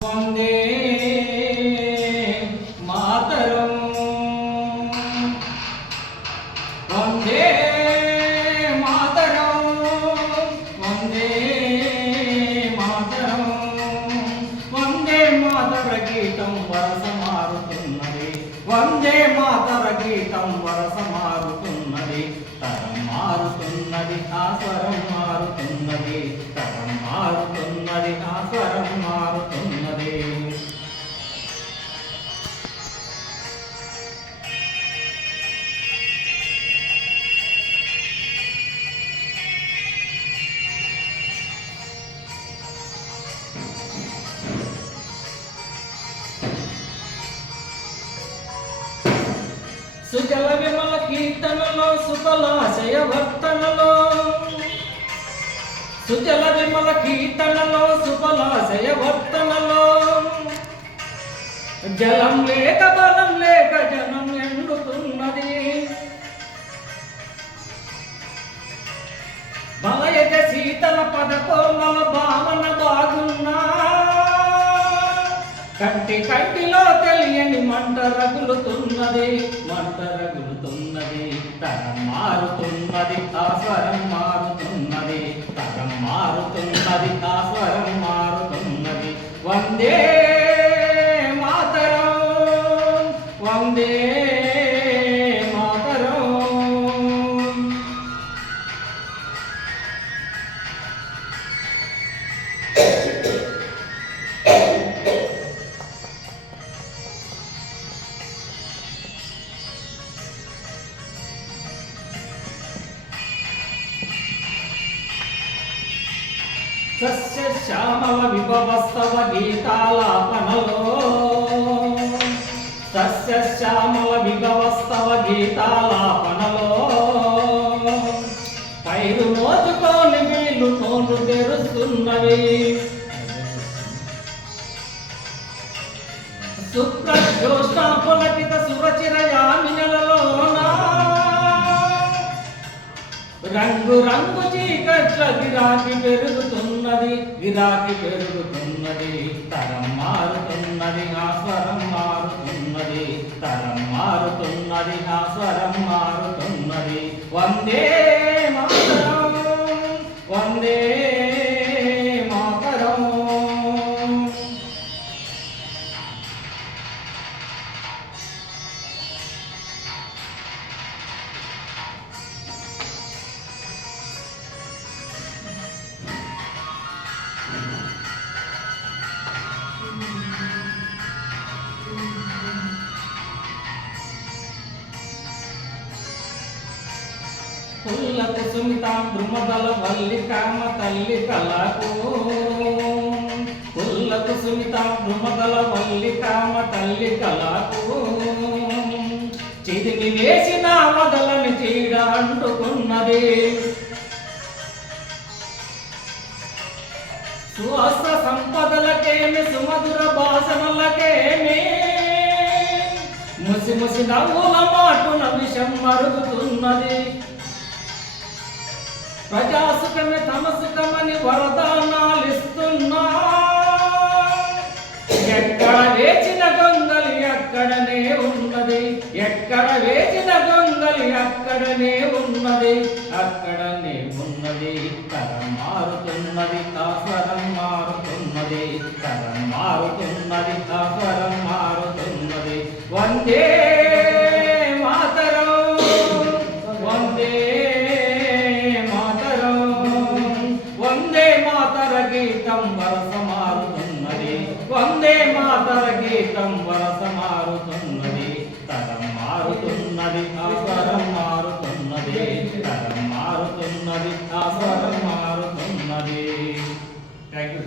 వందే మాతరం వందే మాతరం వందే మాతరం వందే మాతర గీతం వరస మారుతున్నది వందే మాతర గీతం వరస మారుతున్నది తరం మారుతున్నది ఆ స్వరం మారుతున్నది తరం మారుతున్నది ఆ స్వరం మారుతున్నది సుజల విమల కీర్తనలో సుకలాశయ వర్తనలో సుజల విమల కీర్తనలో సుకలాశయ వర్తనలో జలం లేక బలం లేక జనం ఎండుతున్నది బలయజ శీతల పదకోమల భావన బాగున్నా కంటి కంటిలో తెలియని మంట రగులుతున్నది తరం మారుతున్నది ఆ స్వరం మారుతున్నది తరం మారుతున్నది ఆ స్వరం మారుతున్నది వందే మాతరం వందే మాతరం సస్య శ్యామల విభవస్తవ గీతాలాపనలో సస్య శ్యామల విభవస్తవ గీతాలాపనలో పైరు నోచుకోని వీళ్ళు నోరు తెరుస్తున్నవి శుక్రజ్యోష్ణ పులకిత సురచిర యామినలలోనా రంగు రంగు చీకట్ల గిరాకి పెరుగుతున్నది తరం మారుతున్నది ఆ స్వరం మారుతున్నది తరం మారుతున్నది ఆ స్వరం మారుతున్నది వందే మాతరం వందే మాతరం పుల్లకు సుమితాం ద్రుమదల వల్లికామ తల్లి కలకు పుల్లకు సుమితాం ద్రుమదల వల్లికామ తల్లి కలకు చిదిమి వేసిన వదలని చీడ అంటుకున్నది సువాస సంపదలకేమి సుమధుర భాషణలకేమి ముసి ముసి నవ్వుల మాటున విషం మరుగుతున్నది ప్రజాసుఖమే తమ సుఖమని వరదానాలిస్తున్నా ఎక్కడ వేచిన గొంగలి అక్కడనే ఉన్నది ఎక్కడ వేచిన గొంగలి అక్కడనే ఉన్నది తరం మారుతున్నది ఆ స్వరం మారుతున్నది తరం మారుతున్నది ఆ స్వరం మారుతున్నది వందే మాతరం వందే వందే మాతర గీతం వరస మారుతున్నది వందే మాతర గీతం వరస మారుతున్నది తరం మారుతున్నది ఆ స్వరం మారుతున్నది తరం మారుతున్నది ఆ స్వరం మారుతున్నది. Thank you.